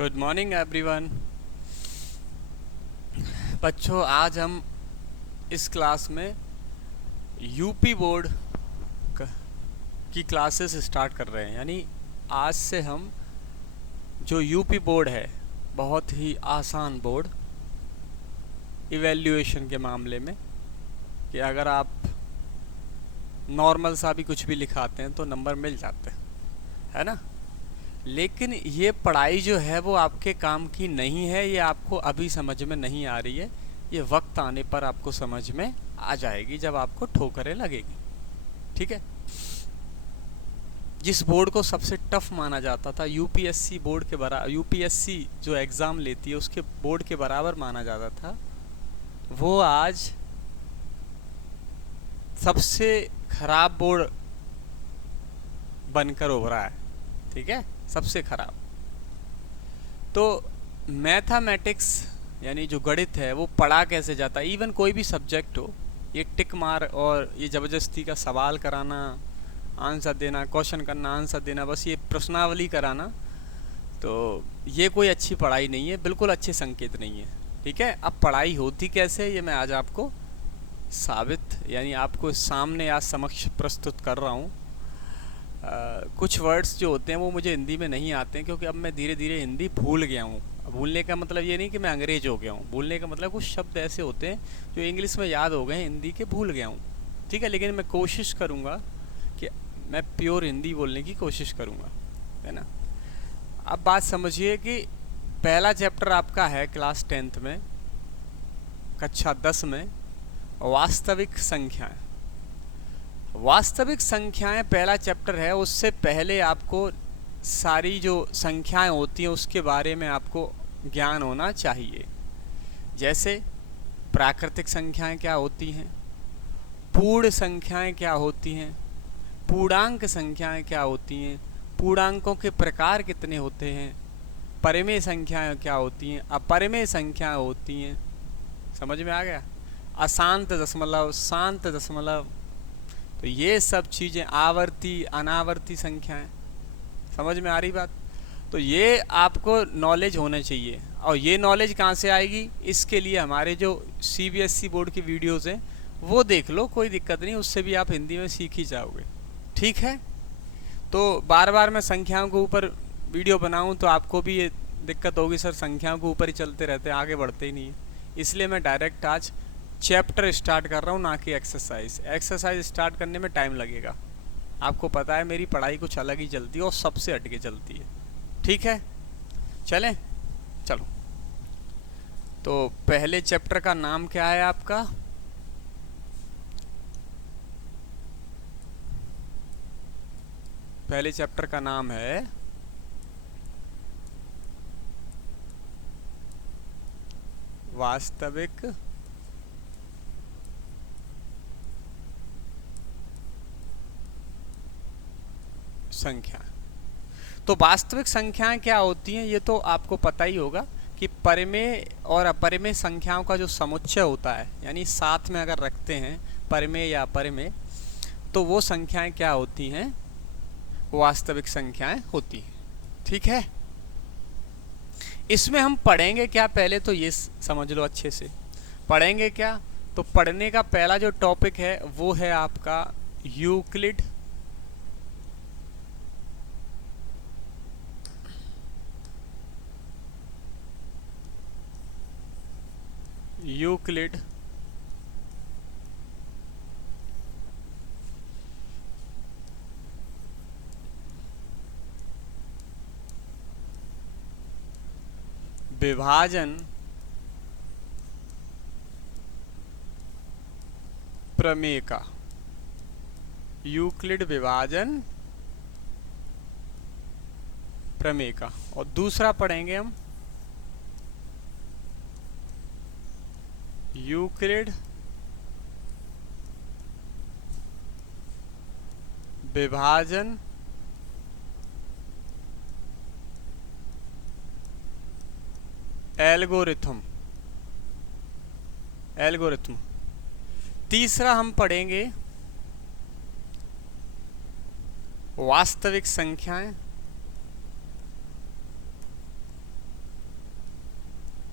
Good morning everyone. बच्चों, आज हम इस क्लास में यूपी बोर्ड की क्लासेस स्टार्ट कर रहे हैं। यानी आज से हम जो यूपी बोर्ड है, बहुत ही आसान बोर्ड इवैल्यूएशन के मामले में, कि अगर आप नॉर्मल सा भी कुछ भी लिखाते हैं तो नंबर मिल जाते हैं, है ना। लेकिन ये पढ़ाई जो है वो आपके काम की नहीं है, ये आपको अभी समझ में नहीं आ रही है। ये वक्त आने पर आपको समझ में आ जाएगी, जब आपको ठोकरें लगेगी। ठीक है। जिस बोर्ड को सबसे टफ माना जाता था, यूपीएससी बोर्ड के बराबर, यूपीएससी जो एग्ज़ाम लेती है उसके बोर्ड के बराबर माना जाता था, वो आज सबसे खराब बोर्ड बनकर उभरा है। ठीक है, सबसे खराब। तो मैथमेटिक्स यानी जो गणित है वो पढ़ा कैसे जाता है। इवन कोई भी सब्जेक्ट हो, ये टिक मार और ये ज़बरदस्ती का सवाल कराना, आंसर देना, क्वेश्चन करना, आंसर देना, बस ये प्रश्नावली कराना, तो ये कोई अच्छी पढ़ाई नहीं है, बिल्कुल अच्छे संकेत नहीं है। ठीक है। अब पढ़ाई होती कैसे, ये मैं आज आपको साबित यानी आपको सामने आज समक्ष प्रस्तुत कर रहा हूँ। कुछ वर्ड्स जो होते हैं वो मुझे हिंदी में नहीं आते हैं, क्योंकि अब मैं धीरे धीरे हिंदी भूल गया हूँ। भूलने का मतलब ये नहीं कि मैं अंग्रेज हो गया हूँ, भूलने का मतलब कुछ शब्द ऐसे होते हैं जो इंग्लिश में याद हो गए, हिंदी के भूल गया हूँ। ठीक है, लेकिन मैं कोशिश करूँगा कि मैं प्योर हिंदी बोलने की कोशिश करूँगा, है ना। अब बात समझिए कि पहला चैप्टर आपका है क्लास 10th में, कक्षा 10 में, वास्तविक संख्याएं। वास्तविक संख्याएं पहला चैप्टर है। उससे पहले आपको सारी जो संख्याएं होती हैं उसके बारे में आपको ज्ञान होना चाहिए। जैसे प्राकृतिक संख्याएं क्या होती हैं, पूर्ण संख्याएं क्या होती हैं, पूर्णांक संख्याएं क्या होती हैं, पूर्णांकों के प्रकार कितने होते हैं, परिमेय संख्याएं क्या होती हैं, अपरिमेय संख्याएं होती हैं। समझ में आ गया। अशांत दशमलव, शांत दशमलव, तो ये सब चीज़ें, आवर्ती अनावर्ती संख्याएं। समझ में आ रही बात। तो ये आपको नॉलेज होना चाहिए। और ये नॉलेज कहाँ से आएगी, इसके लिए हमारे जो सीबीएसई बोर्ड की वीडियोस हैं वो देख लो, कोई दिक्कत नहीं, उससे भी आप हिंदी में सीख ही जाओगे। ठीक है। तो बार बार मैं संख्याओं के ऊपर वीडियो बनाऊं तो आपको भी ये दिक्कत होगी, सर संख्याओं के ऊपर ही चलते रहते हैं, आगे बढ़ते ही नहीं है। इसलिए मैं डायरेक्ट आज चैप्टर स्टार्ट कर रहा हूँ, ना कि एक्सरसाइज। एक्सरसाइज स्टार्ट करने में टाइम लगेगा। आपको पता है मेरी पढ़ाई कुछ अलग ही चलती है और सबसे हटके चलती है। ठीक है, चलें। चलो, तो पहले चैप्टर का नाम क्या है आपका? पहले चैप्टर का नाम है वास्तविक संख्या। तो वास्तविक संख्याएं क्या होती हैं ये तो आपको पता ही होगा कि परिमेय और अपरिमेय संख्याओं का जो समुच्चय होता है, यानी साथ में अगर रखते हैं परिमेय या अपरिमेय, तो वो संख्याएं क्या होती हैं, वास्तविक संख्याएं होती हैं। ठीक है। इसमें हम पढ़ेंगे क्या, पहले तो ये समझ लो अच्छे से। पढ़ेंगे क्या, तो पढ़ने का पहला जो टॉपिक है वो है आपका यूक्लिड यूक्लिड विभाजन प्रमेय का। यूक्लिड विभाजन प्रमेय का। और दूसरा पढ़ेंगे हम यूक्लिड विभाजन एल्गोरिथम। एल्गोरिथम। तीसरा हम पढ़ेंगे वास्तविक संख्याएं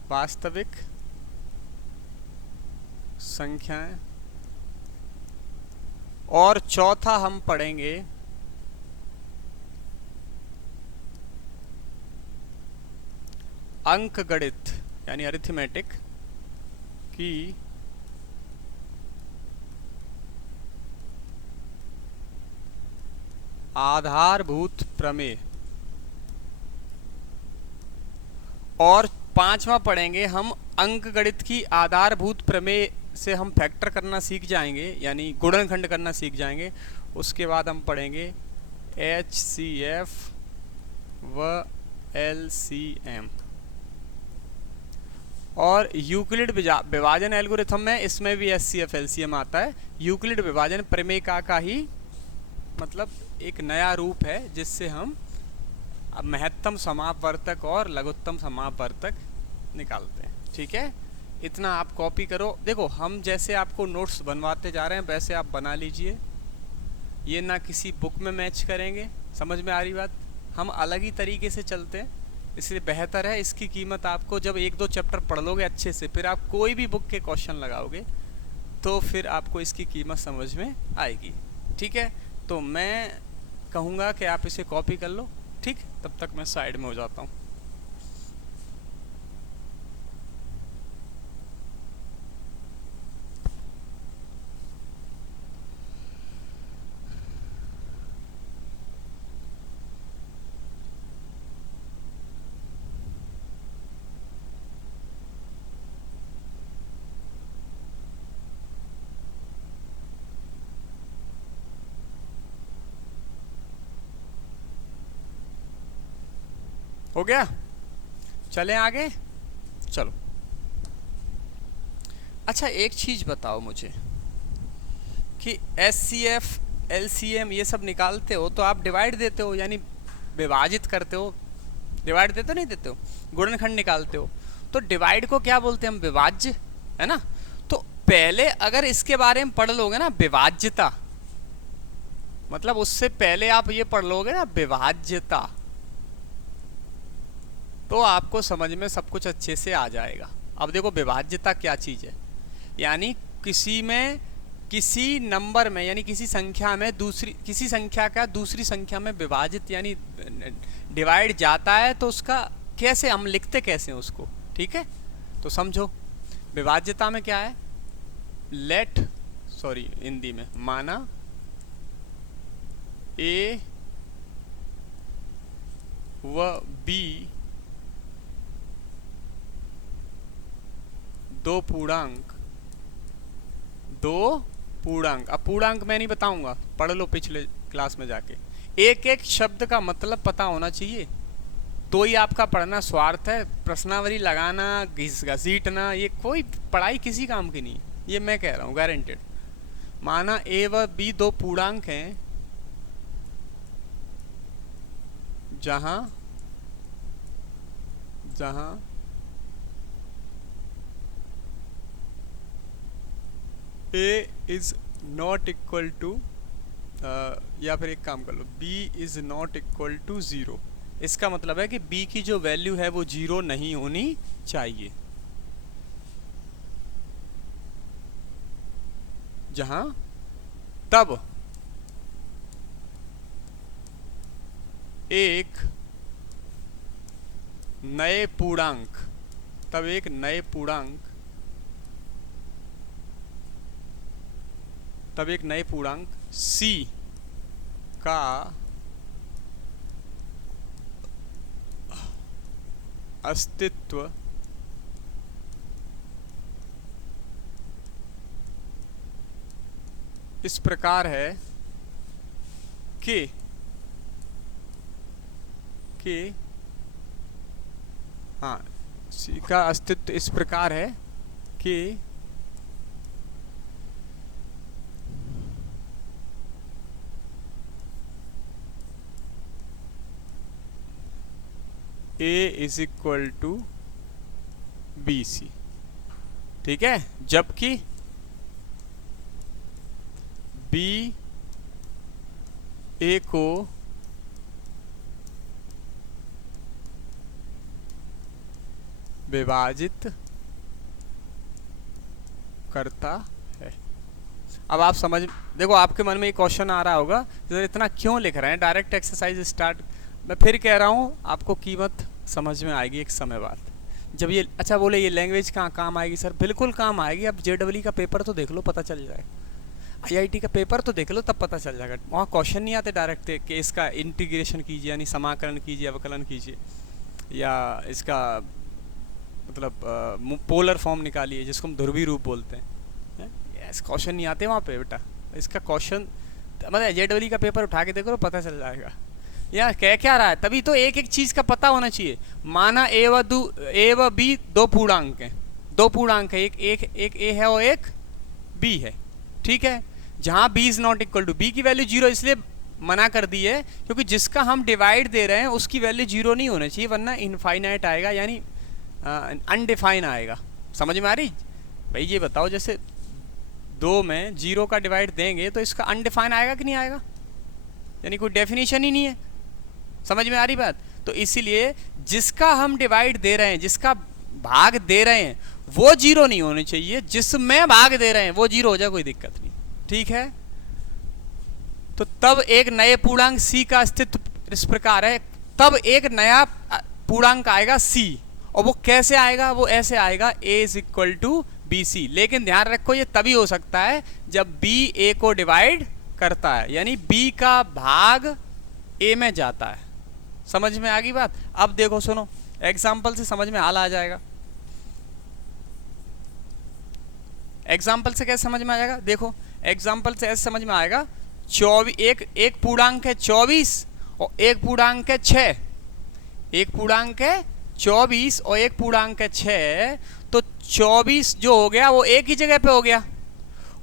वास्तविक संख्याएं, और चौथा हम पढ़ेंगे अंकगणित यानी अरिथमेटिक की आधारभूत प्रमेय, और पांचवा पढ़ेंगे हम अंकगणित की आधारभूत प्रमेय से हम फैक्टर करना सीख जाएंगे यानी गुणनखंड करना सीख जाएंगे। उसके बाद हम पढ़ेंगे HCF व LCM, और यूक्लिड विभाजन एल्गोरिथम में इसमें भी HCF LCM आता है। यूक्लिड विभाजन प्रमेय का ही मतलब एक नया रूप है जिससे हम अब महत्तम समापवर्तक और लघुत्तम समापवर्तक निकालते हैं। ठीक है, इतना आप कॉपी करो। देखो हम जैसे आपको नोट्स बनवाते जा रहे हैं वैसे आप बना लीजिए, ये ना किसी बुक में मैच करेंगे। समझ में आ रही बात? हम अलग ही तरीके से चलते हैं, इसलिए बेहतर है इसकी कीमत आपको जब एक दो चैप्टर पढ़ लोगे अच्छे से, फिर आप कोई भी बुक के क्वेश्चन लगाओगे तो फिर आपको इसकी कीमत समझ में आएगी। ठीक है, तो मैं कहूँगा कि आप इसे कॉपी कर लो। ठीक, तब तक मैं साइड में हो जाता हूँ। हो गया, चलें आगे। चलो, अच्छा एक चीज बताओ मुझे कि HCF LCM ये सब निकालते हो तो आप डिवाइड देते हो यानी विभाजित करते हो, डिवाइड देते हो नहीं देते हो, गुणनखंड निकालते हो। तो डिवाइड को क्या बोलते हैं हम? विभाज्य, है ना। तो पहले अगर इसके बारे में पढ़ लोगे ना विभाज्यता, मतलब उससे पहले आप ये पढ़ लोगे ना विभाज्यता, तो आपको समझ में सब कुछ अच्छे से आ जाएगा। अब देखो विभाज्यता क्या चीज़ है, यानी किसी में, किसी नंबर में यानी किसी संख्या में दूसरी, किसी संख्या का दूसरी संख्या में विभाजित यानी डिवाइड जाता है तो उसका कैसे हम लिखते कैसे हैं उसको। ठीक है, तो समझो विभाज्यता में क्या है। लेट, सॉरी हिंदी में, माना A व B दो पूर्णांक, अब पूर्णांक मैं नहीं बताऊंगा, पढ़ लो पिछले क्लास में जाके। एक एक शब्द का मतलब पता होना चाहिए, तो ही आपका पढ़ना स्वार्थ है। प्रश्नावली लगाना, घसीटना, ये कोई पढ़ाई किसी काम की नहीं, ये मैं कह रहा हूँ गारंटेड। माना A व B दो पूर्णांक हैं जहां जहां A is not equal to, या फिर एक काम कर लो, B is not equal to 0। इसका मतलब है कि B की जो वैल्यू है वो 0 नहीं होनी चाहिए। जहां तब एक नए पूर्णांक, तब एक नए पूर्णांक, तब एक नए पूर्णांक C का अस्तित्व इस प्रकार है कि हाँ, C का अस्तित्व इस प्रकार है कि A is equal to BC। ठीक है, जबकि B A को विभाजित करता है। अब आप समझ, देखो आपके मन में एक क्वेश्चन आ रहा होगा सर इतना क्यों लिख रहे हैं, डायरेक्ट एक्सरसाइज स्टार्ट। मैं फिर कह रहा हूँ आपको कीमत समझ में आएगी एक समय बाद जब ये, अच्छा बोले ये लैंग्वेज कहाँ काम आएगी सर, बिल्कुल काम आएगी। अब JEE का पेपर तो देख लो पता चल जाएगा, IIT का पेपर तो देख लो तब पता चल जाएगा। वहाँ क्वेश्चन नहीं आते डायरेक्ट कि इसका इंटीग्रेशन कीजिए यानी समाकलन कीजिए, अवकलन कीजिए, या इसका मतलब पोलर फॉर्म निकालिए जिसको हम ध्रुवीय रूप बोलते हैं। क्वेश्चन नहीं आते वहाँ पे बेटा, इसका क्वेश्चन मतलब JEE का पेपर उठा के देखो तो पता चल जाएगा या कह क्या रहा है। तभी तो एक एक चीज़ का पता होना चाहिए। माना ए व बी दो पूर्णांक हैं, दो पूर्णांक है, एक ए है और एक बी है, ठीक है। जहाँ B is not equal to, B की वैल्यू 0 इसलिए मना कर दी है क्योंकि जिसका हम डिवाइड दे रहे हैं उसकी वैल्यू 0 नहीं होनी चाहिए, वरना इनफाइनाइट आएगा यानी अनडिफाइन आएगा। समझ में आ रही भाई? ये बताओ जैसे 2 में 0 का डिवाइड देंगे तो इसका अनडिफाइन आएगा कि नहीं आएगा, यानी कोई डेफिनेशन ही नहीं है। समझ में आ रही बात? तो इसीलिए जिसका हम डिवाइड दे रहे हैं, जिसका भाग दे रहे हैं वो 0 नहीं होने चाहिए, जिसमें भाग दे रहे हैं वो 0 हो जाए कोई दिक्कत नहीं, ठीक है। तो तब एक नए पूर्णांक c का अस्तित्व इस प्रकार है, तब एक नया पूर्णांक आएगा c, और वो कैसे आएगा, वो ऐसे आएगा a is equal to BC। लेकिन ध्यान रखो ये तभी हो सकता है जब b a को डिवाइड करता है, यानी b का भाग a में जाता है। समझ में आ गई बात? अब देखो सुनो, एग्जाम्पल से समझ में हाल आ जाएगा। एग्जाम्पल से कैसे समझ में आ जाएगा? देखो एग्जाम्पल से ऐसे समझ में आएगा, 24 एक पूर्णांक है 24 और एक पूर्णांक है 6, एक पूर्णांक है 24 और एक पूर्णांक है 6, तो 24 जो हो गया वो एक ही जगह पे हो गया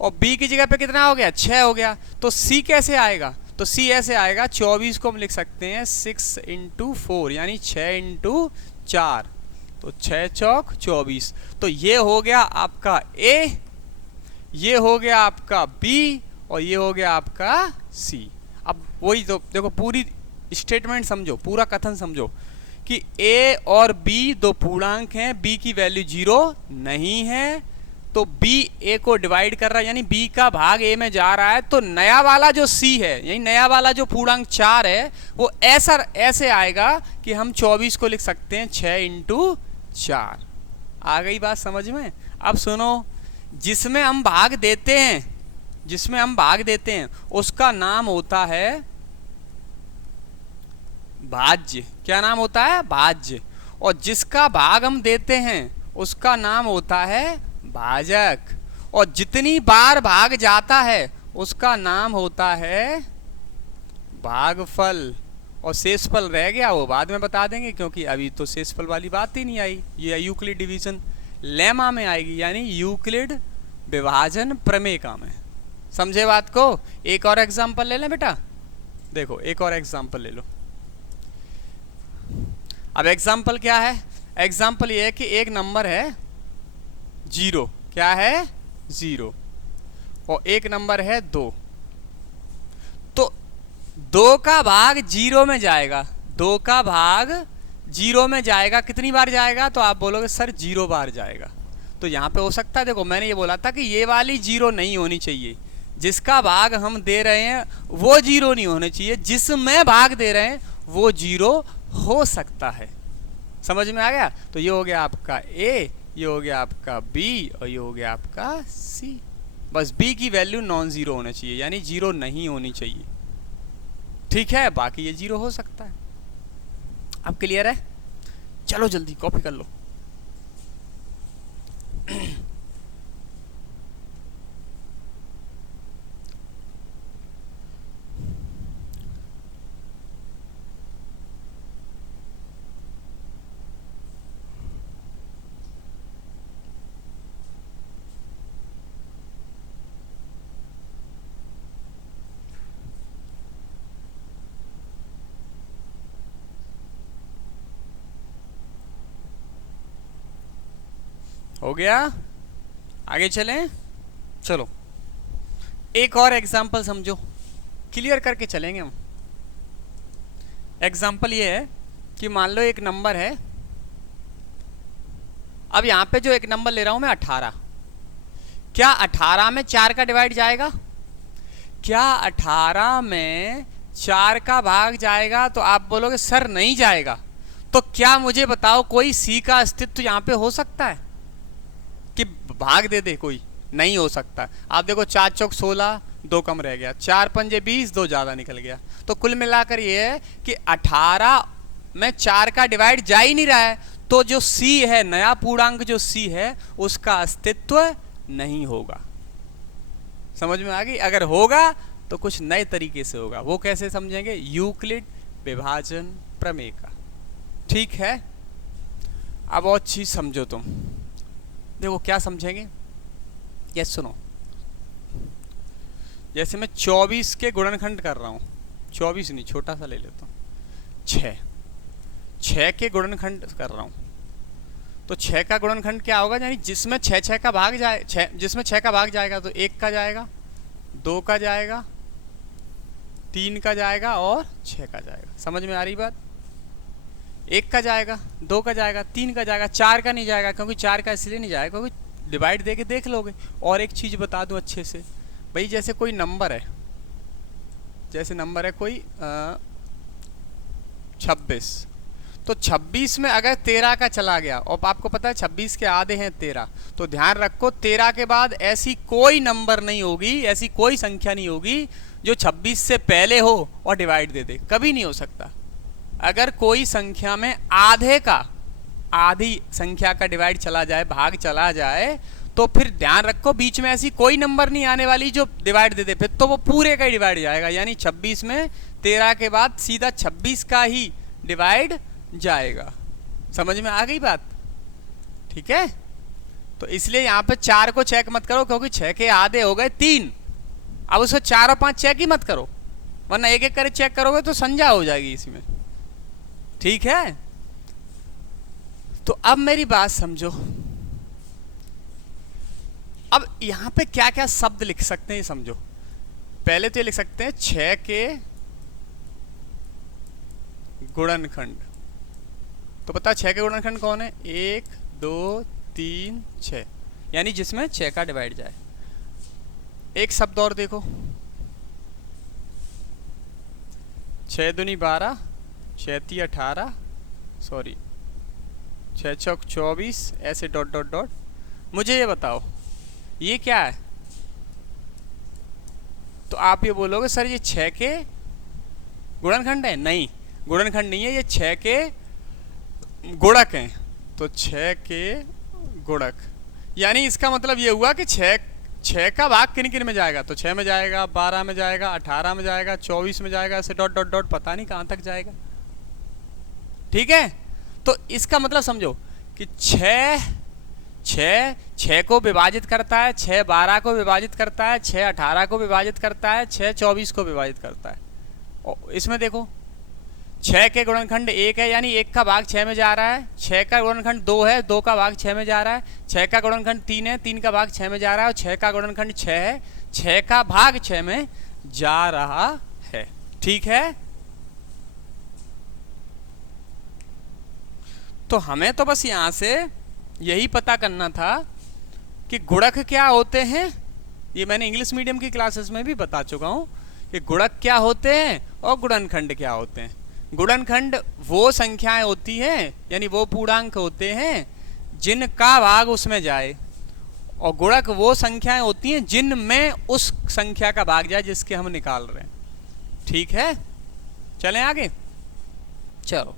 और b की जगह पे कितना हो गया, 6 हो गया। तो c कैसे आएगा? तो c ऐसे आएगा, 24 को हम लिख सकते हैं 6 इंटू 4 यानी 6 इंटू 4, तो 6 चौक 24। तो ये हो गया आपका a, ये हो गया आपका b और ये हो गया आपका c। अब वही तो देखो पूरी स्टेटमेंट समझो, पूरा कथन समझो कि a और b दो पूर्णांक हैं, b की वैल्यू 0 नहीं है, तो b a को डिवाइड कर रहा है यानी b का भाग a में जा रहा है। तो नया वाला जो c है यानी नया वाला जो पूर्णांक 4 है वो ऐसे आएगा कि हम 24 को लिख सकते हैं 6 इंटू 4। आ गई बात समझ में? अब सुनो, जिसमें हम भाग देते हैं, जिसमें हम भाग देते हैं उसका नाम होता है भाज्य। क्या नाम होता है? भाज्य। और जिसका भाग हम देते हैं उसका नाम होता है भाजक। और जितनी बार भाग जाता है उसका नाम होता है भागफल। और शेषफल रह गया वो बाद में बता देंगे, क्योंकि अभी तो शेषफल वाली बात ही नहीं आई, ये यूक्लिड डिवीजन लेमा में आएगी यानी यूक्लिड विभाजन प्रमेय में। समझे बात को? एक और एग्जांपल ले लें बेटा, देखो एक और एग्जांपल ले लो। अब एग्जांपल क्या है? एग्जांपल ये है कि एक नंबर है 0, क्या है 0, और एक नंबर है 2। तो 2 का भाग 0 में जाएगा, 2 का भाग 0 में जाएगा। कितनी बार जाएगा? तो आप बोलोगे सर 0 बार जाएगा। तो यहाँ पे हो सकता है, देखो मैंने ये बोला था कि ये वाली 0 नहीं होनी चाहिए, जिसका भाग हम दे रहे हैं वो 0 नहीं होना चाहिए, जिसमें भाग दे रहे हैं वो 0 हो सकता है। समझ में आ गया? तो ये हो गया आपका A, ये हो गया आपका B और ये हो गया आपका C। बस B की वैल्यू नॉन जीरो होना चाहिए यानी 0 नहीं होनी चाहिए, ठीक है। बाकी ये 0 हो सकता है। अब क्लियर है? चलो जल्दी कॉपी कर लो। हो गया? आगे चलें? चलो एक और एग्जाम्पल समझो, क्लियर करके चलेंगे हम। एग्जाम्पल ये है कि मान लो एक नंबर है अब यहाँ पे जो एक नंबर ले रहा हूं मैं 18, क्या 18 में 4 का डिवाइड जाएगा? क्या 18 में 4 का भाग जाएगा? तो आप बोलोगे सर नहीं जाएगा। तो क्या मुझे बताओ कोई सी का अस्तित्व यहाँ पे हो सकता है कि भाग दे दे? कोई नहीं हो सकता। आप देखो 4 चौक 16, 2 कम रह गया, 4 पंजे 20, 2 ज़्यादा निकल गया। तो कुल मिलाकर ये है कि 18 में 4 का डिवाइड जा ही नहीं रहा है, तो जो सी है, नया पूर्णांक जो सी है, उसका अस्तित्व नहीं होगा। समझ में आ गई? अगर होगा तो कुछ नए तरीके से होगा। वो कैसे समझेंगे? यूक्लिड विभाजन प्रमेय का। ठीक है, अब और चीज समझो तुम। देखो क्या समझेंगे, ये सुनो। जैसे मैं 24 के गुणनखंड कर रहा हूँ, 24 नहीं, छोटा सा ले लेता हूँ, 6 के गुणनखंड कर रहा हूँ। तो 6 का गुणनखंड क्या होगा? यानी जिसमें 6 का भाग जाए, जिसमें 6 का भाग जाएगा तो 1 का जाएगा, 2 का जाएगा, 3 का जाएगा और 6 का जाएगा। समझ में आ रही बात? 1 का जाएगा, 2 का जाएगा, 3 का जाएगा, 4 का नहीं जाएगा। क्योंकि 4 का इसलिए नहीं जाएगा क्योंकि डिवाइड दे के देख लोगे। और एक चीज़ बता दूं अच्छे से भाई, जैसे कोई नंबर है, जैसे नंबर है कोई 26, तो 26 में अगर 13 का चला गया, और आपको पता है 26 के आधे हैं 13, तो ध्यान रखो 13 के बाद ऐसी कोई नंबर नहीं होगी, ऐसी कोई संख्या नहीं होगी जो 26 से पहले हो और डिवाइड दे दे। कभी नहीं हो सकता। अगर कोई संख्या में आधे का, आधी संख्या का डिवाइड चला जाए, भाग चला जाए, तो फिर ध्यान रखो बीच में ऐसी कोई नंबर नहीं आने वाली जो डिवाइड दे दे, फिर तो वो पूरे का ही डिवाइड जाएगा। यानी 26 में 13 के बाद सीधा 26 का ही डिवाइड जाएगा। समझ में आ गई बात? ठीक है, तो इसलिए यहाँ पे 4 को चेक मत करो, क्योंकि 6 के आधे हो गए 3। अब उसको 4 और 5 चेक ही मत करो, वरना एक एक करे चेक करोगे तो संज्ञा हो जाएगी इसमें। ठीक है, तो अब मेरी बात समझो। अब यहां पे क्या क्या शब्द लिख सकते हैं ये समझो। पहले तो ये लिख सकते हैं 6 के गुणनखंड। तो पता 6 के गुणनखंड कौन है? 1 2 3 6, यानी जिसमें 6 का डिवाइड जाए। एक शब्द और देखो, 6 दूनी 12, 6 ती 18, सॉरी 6 चौक 24, ऐसे डॉट डॉट डॉट। मुझे ये बताओ ये क्या है? तो आप ये बोलोगे सर ये 6 के गुणनखंड है। नहीं, गुणनखंड नहीं है, ये 6 के गुणक हैं। तो 6 के गुणक, यानी इसका मतलब ये हुआ कि 6 का भाग किन किन में जाएगा? तो 6 में जाएगा, 12 में जाएगा, 18 में जाएगा, 24 में जाएगा, ऐसे डॉट डॉट डॉट, पता नहीं कहाँ तक जाएगा। ठीक है, तो इसका मतलब समझो कि 6 को विभाजित करता है, 6 12 को विभाजित करता है, 6 18 को विभाजित करता है, 6 24 को विभाजित करता है। और इसमें देखो 6 के गुणनखंड 1 है, यानी 1 का भाग 6 में जा रहा है। 6 का गुणनखंड 2 है, 2 का भाग 6 में जा रहा है। 6 का गुणनखंड 3 है, 3 का भाग 6 में जा रहा है। और 6 का गुणनखंड 6 है, 6 का भाग 6 में जा रहा है। ठीक है, तो हमें तो बस यहां से यही पता करना था कि गुणक क्या होते हैं। ये मैंने इंग्लिश मीडियम की क्लासेस में भी बता चुका हूं कि गुणक क्या होते हैं और गुणनखंड क्या होते हैं। गुणनखंड वो संख्याएं होती हैं, यानी वो पूर्णांक होते हैं जिनका भाग उसमें जाए, और गुणक वो संख्याएं होती हैं जिनमें उस संख्या का भाग जाए जिसके हम निकाल रहे हैं। ठीक है, चलें आगे। चलो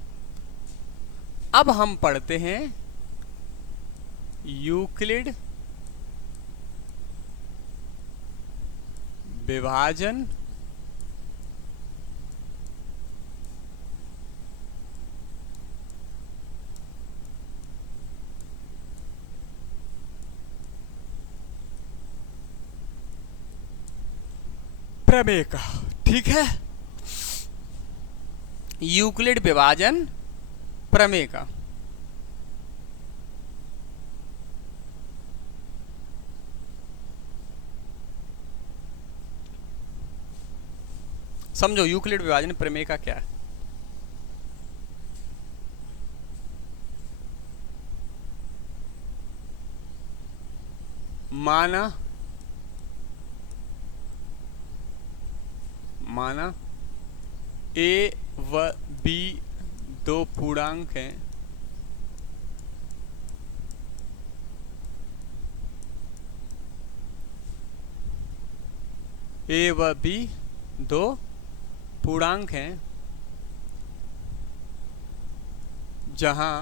अब हम पढ़ते हैं यूक्लिड विभाजन प्रमेय का। ठीक है, यूक्लिड विभाजन प्रमेय का। समझो यूक्लिड विभाजन प्रमेय का क्या है। माना ए व बी दो पूर्णांक हैं, ए व बी दो पूर्णांक हैं जहां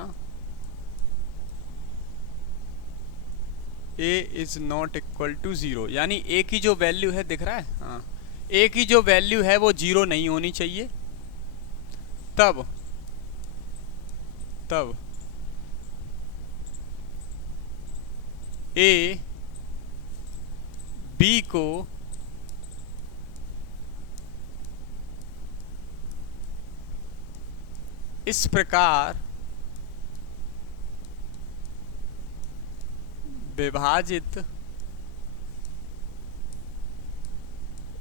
ए इज नॉट इक्वल टू 0, यानी ए की जो वैल्यू है, दिख रहा है, हाँ, ए की जो वैल्यू है वो 0 नहीं होनी चाहिए, तब ए बी को इस प्रकार विभाजित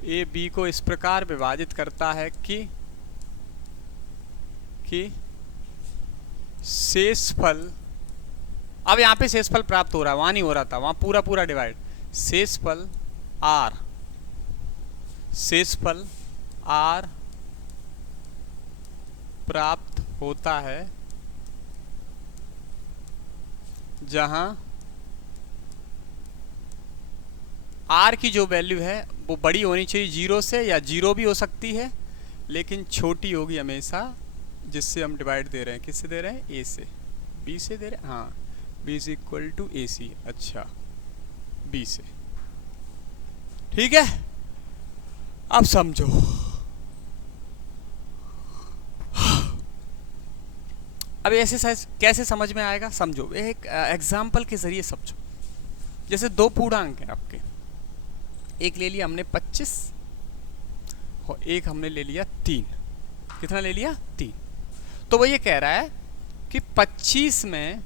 ए बी को इस प्रकार विभाजित करता है कि शेषफल, अब यहाँ पे शेषफल प्राप्त हो रहा है, वहां नहीं हो रहा था, वहां पूरा पूरा डिवाइड, शेषफल आर प्राप्त होता है जहां आर की जो वैल्यू है वो बड़ी होनी चाहिए 0 से, या 0 भी हो सकती है लेकिन छोटी होगी हमेशा, जिससे हम डिवाइड दे रहे हैं, किससे दे रहे हैं, ए से, बी से दे रहे हैं, हाँ, बी इज इक्वल टू ए सी, अच्छा, बी से, ठीक है। अब समझो, अब ऐसे कैसे समझ में आएगा, समझो, एक एग्जाम्पल के जरिए समझो। जैसे दो पूर्णांक हैं आपके, एक ले लिया हमने 25 और एक हमने ले लिया 3, कितना ले लिया, 3। तो वो ये कह रहा है कि 25 में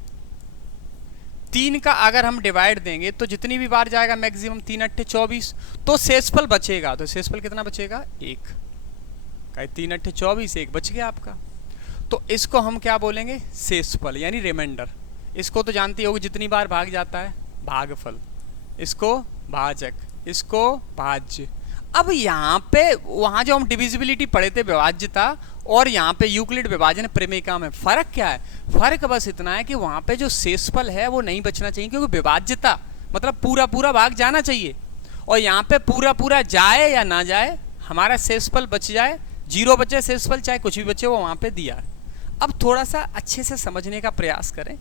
3 का अगर हम डिवाइड देंगे तो जितनी भी बार जाएगा मैक्सिमम 3 अट्ठे 24, तो शेषफल बचेगा, तो शेषफल कितना बचेगा, 1, 3 अट्ठे 24, 1 बच गया आपका। तो इसको हम क्या बोलेंगे, शेषफल, यानी रिमाइंडर। इसको तो जानती होगी, जितनी बार भाग जाता है भागफल, इसको भाजक, इसको भाज्य। अब यहाँ पे, वहाँ जो हम डिविजिबिलिटी पढ़े थे, विभाज्यता, और यहाँ पे यूक्लिड विभाजन प्रमेयिका में फर्क क्या है, फर्क बस इतना है कि वहाँ पे जो शेषफल है वो नहीं बचना चाहिए, क्योंकि विभाज्यता मतलब पूरा पूरा भाग जाना चाहिए, और यहाँ पे पूरा पूरा जाए या ना जाए, हमारा शेषफल बच जाए, 0 बचे शेषफल, चाहे कुछ भी बचे, वो वहाँ पे दिया है। अब थोड़ा सा अच्छे से समझने का प्रयास करें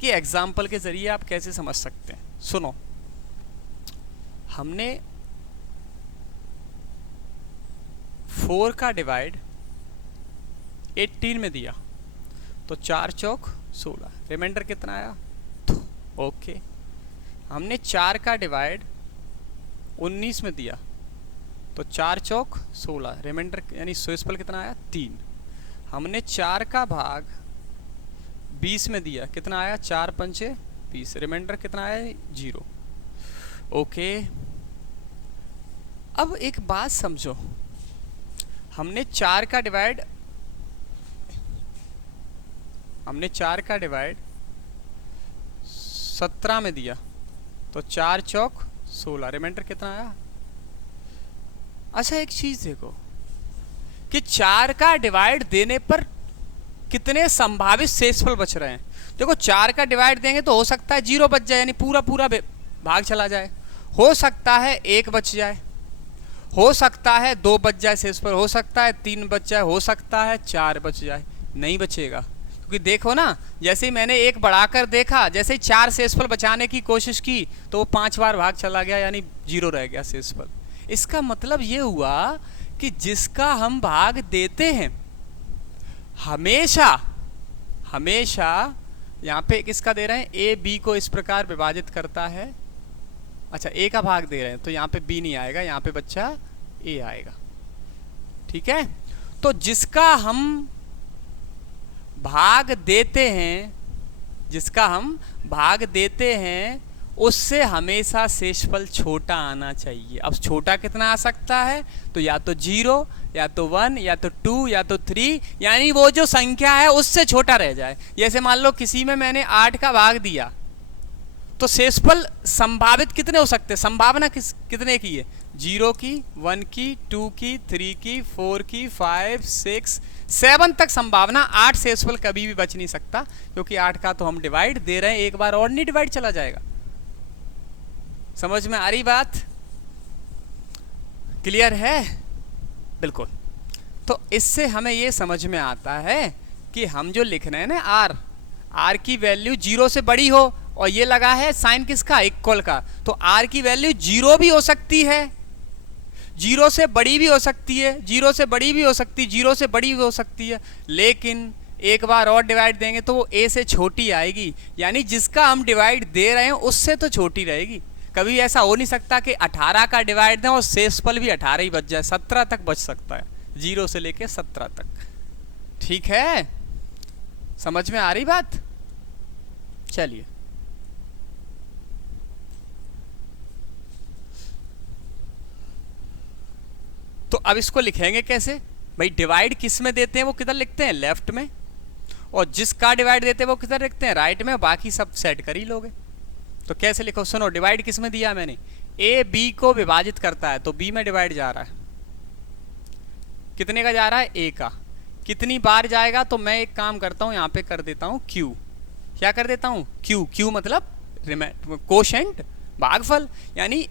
कि एग्जाम्पल के जरिए आप कैसे समझ सकते हैं। सुनो, हमने 4 का डिवाइड 18 में दिया, तो 4 चौक 16, रिमाइंडर कितना आया, 2, ओके। हमने 4 का डिवाइड 19 में दिया, तो 4 चौक 16, रिमाइंडर यानी शेषफल कितना आया, 3। हमने 4 का भाग 20 में दिया, कितना आया, 4 पंचे 20, रिमाइंडर कितना आया, 0, ओके। अब एक बात समझो, हमने 4 का डिवाइड 17 में दिया, तो 4 चौक 16, रिमाइंडर कितना आया। अच्छा, एक चीज देखो कि 4 का डिवाइड देने पर कितने संभावित शेषफल बच रहे हैं। देखो, 4 का डिवाइड देंगे तो हो सकता है 0 बच जाए, यानी पूरा पूरा भाग चला जाए, हो सकता है 1 बच जाए, हो सकता है 2 बच जाए शेषफल, हो सकता है 3 बच जाए, हो सकता है 4 बच जाए, नहीं बचेगा। क्योंकि देखो ना, जैसे ही मैंने 1 बढ़ाकर देखा, जैसे ही 4 शेषफल बचाने की कोशिश की, तो वो 5 बार भाग चला गया, यानी 0 रह गया शेषफल। इसका मतलब ये हुआ कि जिसका हम भाग देते हैं, हमेशा यहाँ पे किसका दे रहे हैं, ए बी को इस प्रकार विभाजित करता है। अच्छा, ए का भाग दे रहे हैं, तो यहाँ पे बी नहीं आएगा, यहाँ पे बच्चा ए आएगा, ठीक है। तो जिसका हम भाग देते हैं, उससे हमेशा शेषफल छोटा आना चाहिए। अब छोटा कितना आ सकता है, तो या तो 0, या तो 1, या तो 2, या तो 3, यानी वो जो संख्या है उससे छोटा रह जाए। जैसे मान लो किसी में मैंने 8 का भाग दिया, तो शेषफल संभावित कितने हो सकते हैं, संभावना कितने की है, 0 की, 1 की, 2 की, 3 की, 4 की, 5, 6, 7 तक संभावना। 8 शेषफल कभी भी बच नहीं सकता, क्योंकि 8 का तो हम डिवाइड दे रहे हैं, एक बार और नहीं डिवाइड चला जाएगा। समझ में आ रही बात, क्लियर है? बिल्कुल। तो इससे हमें ये समझ में आता है कि हम जो लिख रहे हैं ना, आर की वैल्यू 0 से बड़ी हो, और ये लगा है साइन किसका, इक्वल का, तो आर की वैल्यू 0 भी हो सकती है, 0 से बड़ी भी हो सकती है, 0 से बड़ी भी हो सकती है, 0 से बड़ी भी हो सकती है, लेकिन एक बार और डिवाइड देंगे तो वो ए से छोटी आएगी, यानी जिसका हम डिवाइड दे रहे हैं उससे तो छोटी रहेगी। कभी ऐसा हो नहीं सकता कि 18 का डिवाइड दें और शेषफल भी 18 ही बच जाए, 17 तक बच सकता है, 0 से लेके 17 तक। ठीक है, समझ में आ रही बात? चलिए, तो अब इसको लिखेंगे कैसे भाई, डिवाइड किस में देते हैं वो किधर लिखते हैं, लेफ्ट में, और जिसका डिवाइड देते हैं वो किधर लिखते हैं, राइट में, बाकी सब सेट कर ही लोगे। तो कैसे लिखो, सुनो, डिवाइड किस में दिया मैंने, ए बी को विभाजित करता है, तो बी में डिवाइड जा रहा है, कितने का जा रहा है, ए का, कितनी बार जाएगा, तो मैं एक काम करता हूं, यहां पे कर देता हूं क्यू, क्या कर देता हूं, क्यू, क्यू मतलब कोशेंट, भागफल, यानी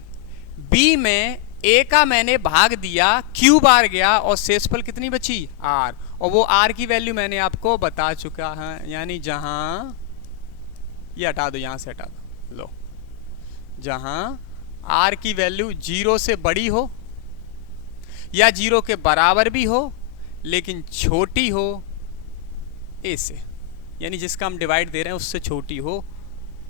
बी में ए का मैंने भाग दिया, क्यू बार गया, और शेषफल कितनी बची, आर, और वो आर की वैल्यू मैंने आपको बता चुका है, यानी जहां, ये हटा दो, यहां से हटा दो, लो, जहां आर की वैल्यू 0 से बड़ी हो या 0 के बराबर भी हो लेकिन छोटी हो ए से, यानी जिसका हम डिवाइड दे रहे हैं उससे छोटी हो,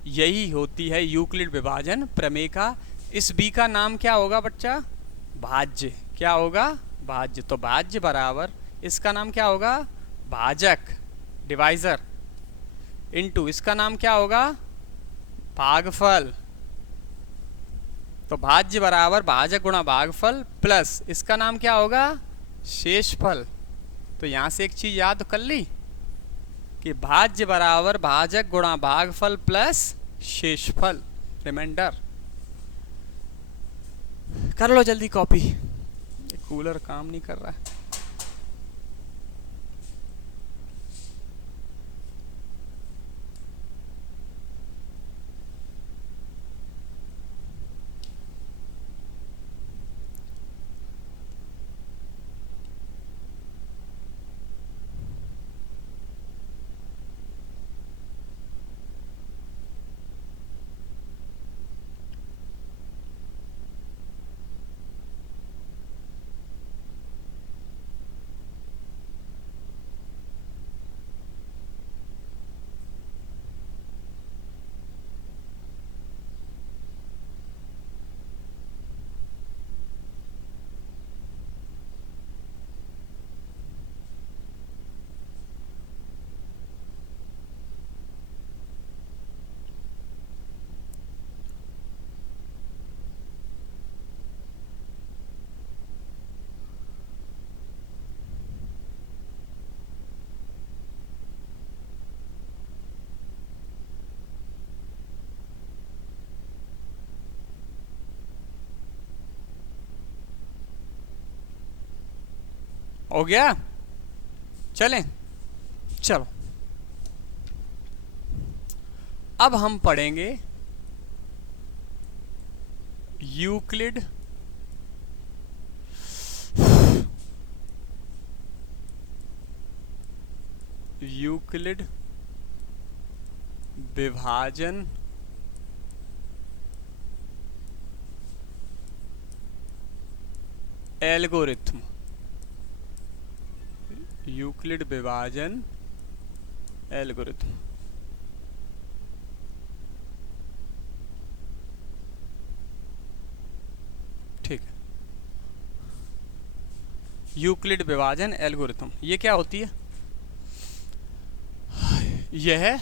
यही होती है यूक्लिड विभाजन प्रमेय का। इस बी का नाम क्या होगा बच्चा, भाज्य, क्या होगा, भाज्य, तो भाज्य बराबर, इसका नाम क्या होगा, भाजक, डिवाइजर, इनटू इसका नाम क्या होगा, भागफल, तो भाज्य बराबर भाजक गुणा भागफल, प्लस इसका नाम क्या होगा, शेषफल। तो यहां से एक चीज याद कर ली कि भाज्य बराबर भाजक गुणा भागफल प्लस शेषफल, रिमाइंडर। कर लो जल्दी कॉपी, कूलर काम नहीं कर रहा है। हो गया, चलें, चलो अब हम पढ़ेंगे यूक्लिड विभाजन एल्गोरिथम, यूक्लिड विभाजन एल्गोरिथम। ठीक है, यूक्लिड विभाजन एल्गोरिथम ये क्या होती है, यह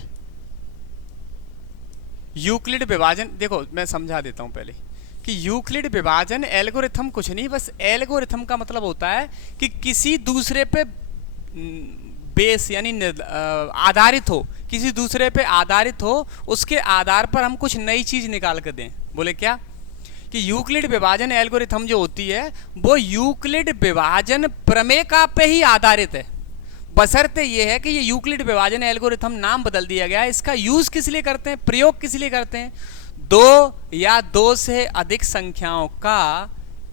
यूक्लिड विभाजन, देखो मैं समझा देता हूं पहले कि यूक्लिड विभाजन एल्गोरिथम कुछ नहीं, बस एल्गोरिथम का मतलब होता है कि किसी दूसरे पे बेस यानी आधारित हो, किसी दूसरे पे आधारित हो, उसके आधार पर हम कुछ नई चीज निकाल कर दें। बोले क्या कि यूक्लिड विभाजन एल्गोरिथम जो होती है वो यूक्लिड विभाजन प्रमेय का पे ही आधारित है। बशर्ते ये है कि ये यूक्लिड विभाजन एल्गोरिथम नाम बदल दिया गया है। इसका यूज किस लिए करते हैं, प्रयोग किस लिए करते हैं, दो या दो से अधिक संख्याओं का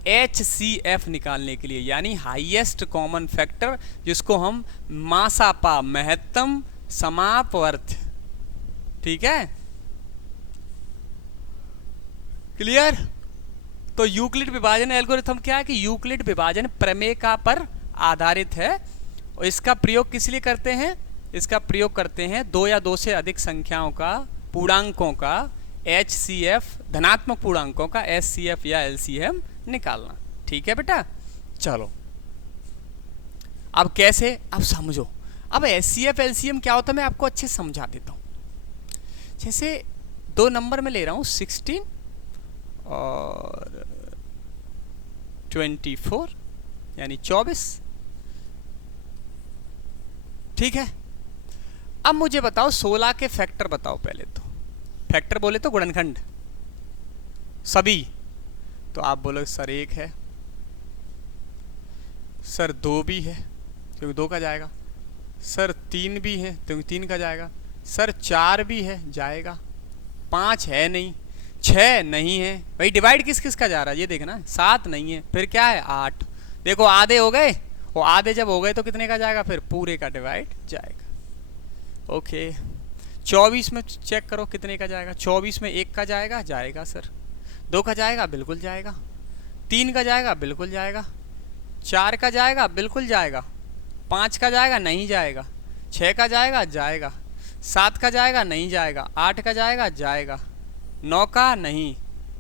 HCF निकालने के लिए, यानी हाईएस्ट कॉमन फैक्टर, जिसको हम मासापा महत्तम समापवर्त, ठीक है, क्लियर। तो यूक्लिड विभाजन एल्गोरिथम क्या है कि यूक्लिड विभाजन प्रमेय का पर आधारित है। और इसका प्रयोग किस लिए करते हैं, इसका प्रयोग करते हैं दो या दो से अधिक संख्याओं का पूर्णांकों का HCF, धनात्मक पूर्णांकों का HCF या LCM निकालना। ठीक है बेटा, चलो अब कैसे, अब समझो। अब HCF LCM क्या होता है मैं आपको अच्छे समझा देता हूँ। जैसे दो नंबर में ले रहा हूँ 16 और 24 यानी 24, ठीक है। अब मुझे बताओ 16 के फैक्टर बताओ। पहले तो फैक्टर बोले तो गुणनखंड सभी, तो आप बोलोगे सर 1 है, सर 2 भी है क्योंकि 2 का जाएगा, सर 3 भी है क्योंकि 3 का जाएगा, सर 4 भी है जाएगा, 5 है नहीं, 6 नहीं है। भाई डिवाइड किस किस का जा रहा है ये देखना, 7 नहीं है, फिर क्या है 8। देखो आधे हो गए, वो आधे जब हो गए तो कितने का जाएगा, फिर पूरे का डिवाइड जाएगा। ओके 24 में चेक करो कितने का जाएगा, 24 में 1 का जाएगा, जाएगा सर, 2 का जाएगा बिल्कुल जाएगा, 3 का जाएगा बिल्कुल जाएगा, 4 का जाएगा बिल्कुल जाएगा, 5 का जाएगा नहीं जाएगा, 6 का जाएगा जाएगा, 7 का जाएगा नहीं जाएगा, 8 का जाएगा जाएगा, 9 का नहीं,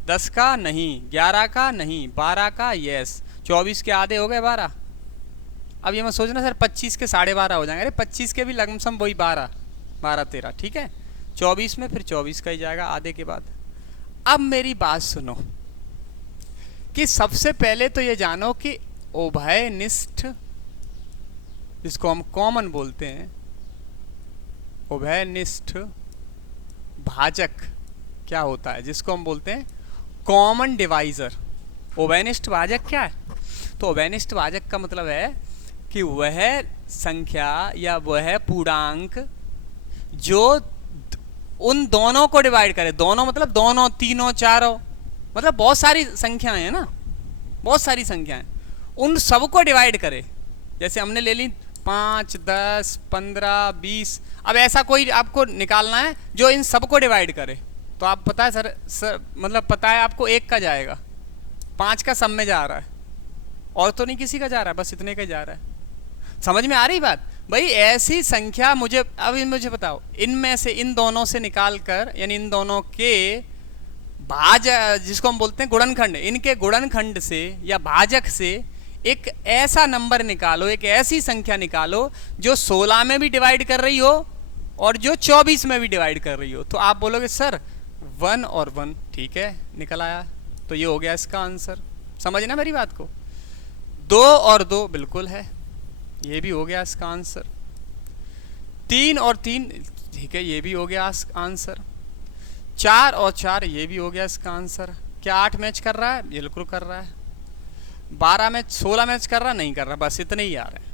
10 का नहीं, 11 का नहीं, 12 का यस। 24 के आधे हो गए 12। अब ये मत सोचना सर 25 के 12.5 हो जाएंगे, अरे 25 के भी लगभग वही 12 13, ठीक है। 24 में फिर 24 का ही जाएगा आधे के बाद। अब मेरी बात सुनो कि सबसे पहले तो ये जानो कि उभयनिष्ठ, जिसको हम कॉमन बोलते हैं, उभयनिष्ठ भाजक क्या होता है, जिसको हम बोलते हैं कॉमन डिवाइजर। उभयनिष्ठ भाजक क्या है, तो उभयनिष्ठ भाजक का मतलब है कि वह संख्या या वह पूर्णांक जो उन दोनों को डिवाइड करे, दोनों मतलब दोनों, तीनों, चारों, मतलब बहुत सारी संख्याएं हैं ना, बहुत सारी संख्याएं, उन सबको डिवाइड करे। जैसे हमने ले ली 5, 10, 15, 20। अब ऐसा कोई आपको निकालना है जो इन सबको डिवाइड करे, तो आप पता है सर मतलब पता है आपको 1 का जाएगा, 5 का सब में जा रहा है, और तो नहीं किसी का जा रहा है, बस इतने का जा रहा है। समझ में आ रही बात भाई। ऐसी संख्या मुझे अब मुझे बताओ, इनमें से इन दोनों से निकाल कर, यानी इन दोनों के भाज, जिसको हम बोलते हैं गुणनखंड, इनके गुणनखंड से या भाजक से एक ऐसा नंबर निकालो, एक ऐसी संख्या निकालो जो 16 में भी डिवाइड कर रही हो और जो 24 में भी डिवाइड कर रही हो। तो आप बोलोगे सर 1 और 1, ठीक है निकल आया, तो ये हो गया इसका आंसर। समझना मेरी बात को। 2 और 2 बिल्कुल है, ये भी हो गया इसका आंसर। 3 और 3 ठीक है, ये भी हो गया आंसर। 4 और 4 ये भी हो गया इसका आंसर। क्या 8 मैच कर रहा है, बिल्कुल कर रहा है। 12 मैच, 16 मैच कर रहा, नहीं कर रहा, बस इतने ही आ रहे हैं।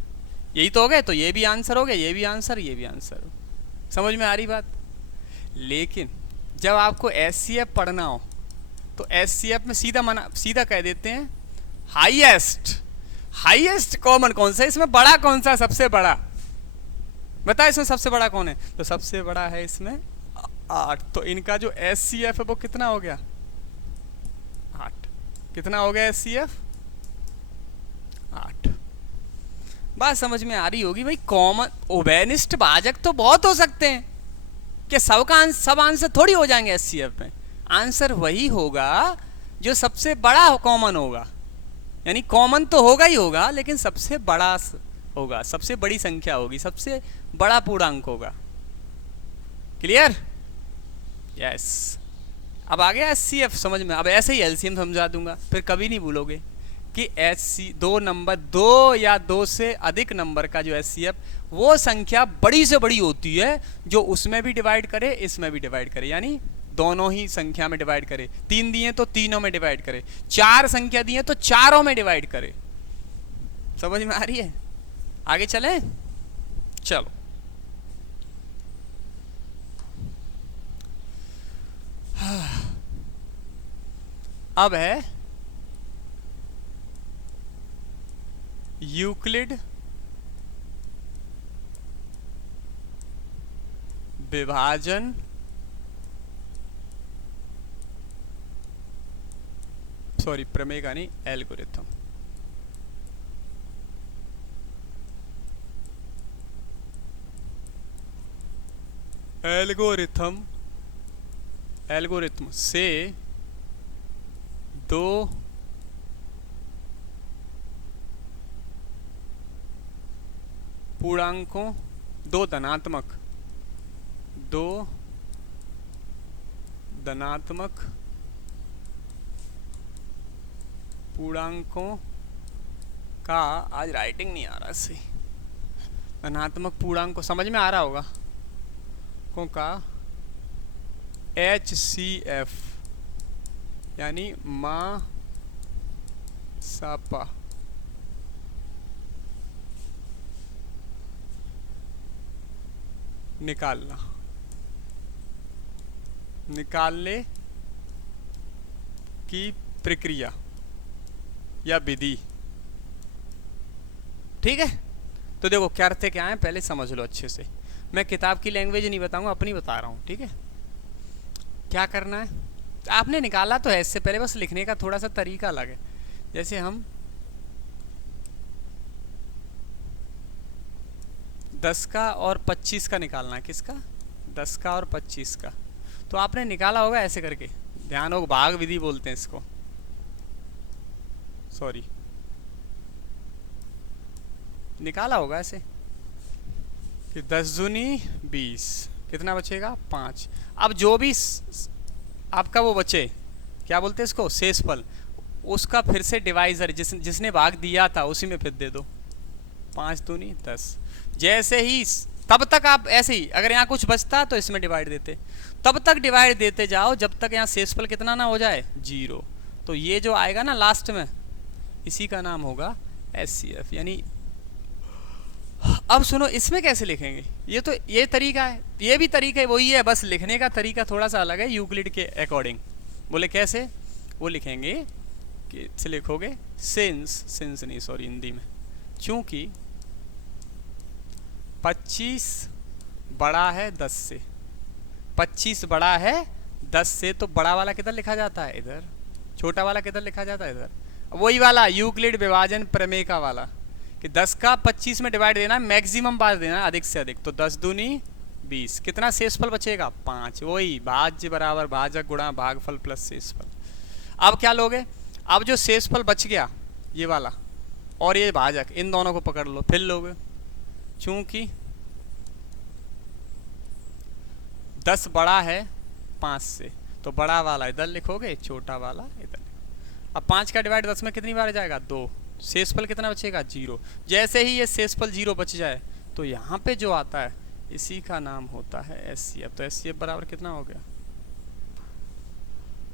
यही तो हो गए, तो ये भी आंसर हो गया, ये भी आंसर, ये भी आंसर। समझ में आ रही बात। लेकिन जब आपको HCF पढ़ना हो तो HCF में सीधा कह देते हैं हाईएस्ट कॉमन कौन सा है, इसमें बड़ा कौन सा, सबसे बड़ा बता, इसमें सबसे बड़ा कौन है, तो सबसे बड़ा है इसमें 8। तो इनका जो HCF है वो कितना हो गया, 8। कितना हो गया HCF, 8। बात समझ में आ रही होगी भाई। कॉमन उभयनिष्ठ भाजक तो बहुत हो सकते हैं, कि सब आंसर थोड़ी हो जाएंगे HCF में। आंसर वही होगा जो सबसे बड़ा कॉमन होगा, यानी कॉमन तो होगा ही होगा, लेकिन सबसे बड़ा होगा, सबसे बड़ी संख्या होगी, सबसे बड़ा पूर्णांक होगा। Clear, yes. अब आ गया HCF समझ में। अब ऐसे ही LCM समझा दूंगा, फिर कभी नहीं भूलोगे। कि दो नंबर, दो या दो से अधिक नंबर का जो HCF वो संख्या बड़ी से बड़ी होती है जो उसमें भी डिवाइड करे इसमें भी डिवाइड करे, यानी दोनों ही संख्या में डिवाइड करे। 3 दिए तो तीनों में डिवाइड करे, 4 संख्या दिए तो चारों में डिवाइड करे। समझ में आ रही है? आगे चलें, चलो। अब है यूक्लिड विभाजन प्रमेय का नहीं, एल्गोरिथम। एल्गोरिथम से दो पूर्णांकों, दो धनात्मक पूर्णांकों का, आज राइटिंग नहीं आ रहा सही, धनात्मक पूर्णांकों समझ में आ रहा होगा का HCF यानी मां सापा निकालने की प्रक्रिया या विधि। ठीक है, तो देखो क्या अर्थ है, क्या है, पहले समझ लो अच्छे से। मैं किताब की लैंग्वेज नहीं बताऊंगा, अपनी बता रहा हूँ। ठीक है, क्या करना है, आपने निकाला तो है, इससे पहले बस लिखने का थोड़ा सा तरीका अलग है। जैसे हम 10 का और 25 का निकालना है, किसका, 10 का और 25 का। तो आपने निकाला होगा ऐसे करके, ध्यान हो, भाग विधि बोलते हैं इसको, सॉरी, निकाला होगा ऐसे कि 10 दूनी 20, कितना बचेगा 5। अब जो भी आपका वो बचे, क्या बोलते हैं इसको, शेषफल, उसका फिर से डिवाइजर जिसने भाग दिया था उसी में फिर दे दो, 5 दूनी 10। जैसे ही, तब तक आप ऐसे ही, अगर यहाँ कुछ बचता तो इसमें डिवाइड देते, तब तक डिवाइड देते जाओ जब तक यहाँ शेषफल कितना ना हो जाए, 0। तो ये जो आएगा ना लास्ट में, इसी का नाम होगा HCF। यानी अब सुनो, इसमें कैसे लिखेंगे, ये तो ये तरीका है, ये भी तरीका है वही है, बस लिखने का तरीका थोड़ा सा अलग है यूक्लिड के अकॉर्डिंग। बोले कैसे, वो लिखेंगे कि से लिखोगे सिंस नहीं, सॉरी, हिंदी में, चूंकि 25 बड़ा है 10 से, 25 बड़ा है 10 से, तो बड़ा वाला किधर लिखा जाता है, इधर, छोटा वाला किधर लिखा जाता है, इधर। वही वाला यूक्लिड विभाजन प्रमेय का वाला कि 10 का 25 में डिवाइड देना, मैक्सिमम बार देना, अधिक से अधिक। तो 10 दूनी 20, कितना शेषफल बचेगा 5। वही भाज्य बराबर भाजक गुणा भागफल प्लस शेषफल। अब क्या लोगे, अब जो शेषफल बच गया ये वाला और ये भाजक, इन दोनों को पकड़ लो, फिर लोगे, चूंकि 10 बड़ा है 5 से, तो बड़ा वाला इधर लिखोगे, छोटा वाला इधर। अब 5 का डिवाइड 10 में कितनी बार जाएगा, 2। शेषफल कितना बचेगा, 0। जैसे ही ये शेषफल 0 बच जाए तो यहाँ पे जो आता है इसी का नाम होता है HCF। तो HCF बराबर कितना हो गया,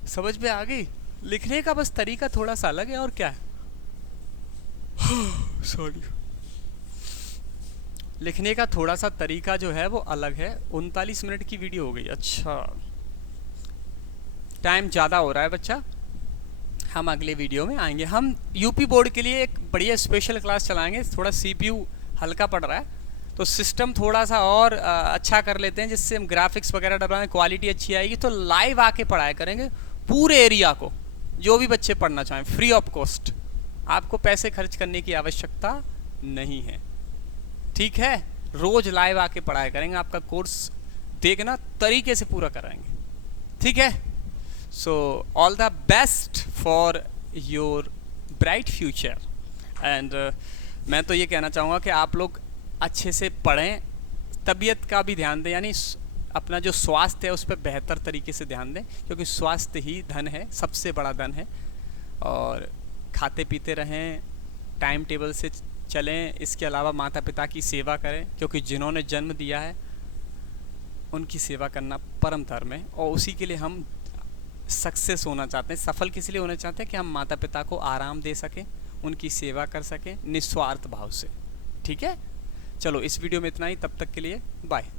समझ में आ गई? लिखने का बस तरीका थोड़ा सा अलग है, और क्या है, सॉरी, लिखने का थोड़ा सा तरीका जो है वो अलग है। 39 मिनट की वीडियो हो गई, अच्छा टाइम ज़्यादा हो रहा है बच्चा, हम अगले वीडियो में आएंगे। हम यूपी बोर्ड के लिए एक बढ़िया स्पेशल क्लास चलाएंगे, थोड़ा CPU हल्का पड़ रहा है तो सिस्टम थोड़ा सा और अच्छा कर लेते हैं, जिससे हम ग्राफिक्स वगैरह डलवाएं, क्वालिटी अच्छी आएगी। तो लाइव आके पढ़ाया करेंगे पूरे एरिया को, जो भी बच्चे पढ़ना चाहें, फ्री ऑफ कॉस्ट, आपको पैसे खर्च करने की आवश्यकता नहीं है। ठीक है, रोज लाइव आके पढ़ाया करेंगे, आपका कोर्स देखना तरीके से पूरा कराएंगे। ठीक है, so all the best for your bright future. And मैं तो ये कहना चाहूँगा कि आप लोग अच्छे से पढ़ें, तबीयत का भी ध्यान दें, यानी अपना जो स्वास्थ्य है उस पर बेहतर तरीके से ध्यान दें, क्योंकि स्वास्थ्य ही धन है, सबसे बड़ा धन है। और खाते पीते रहें, टाइम टेबल से चलें। इसके अलावा माता पिता की सेवा करें, क्योंकि जिन्होंने जन्म दिया है उनकी सेवा करना परम धर्म है। और उसी के लिए हम सक्सेस होना चाहते हैं, सफल किस लिए होना चाहते हैं कि हम माता पिता को आराम दे सकें, उनकी सेवा कर सकें निस्वार्थ भाव से। ठीक है, चलो इस वीडियो में इतना ही, तब तक के लिए बाय।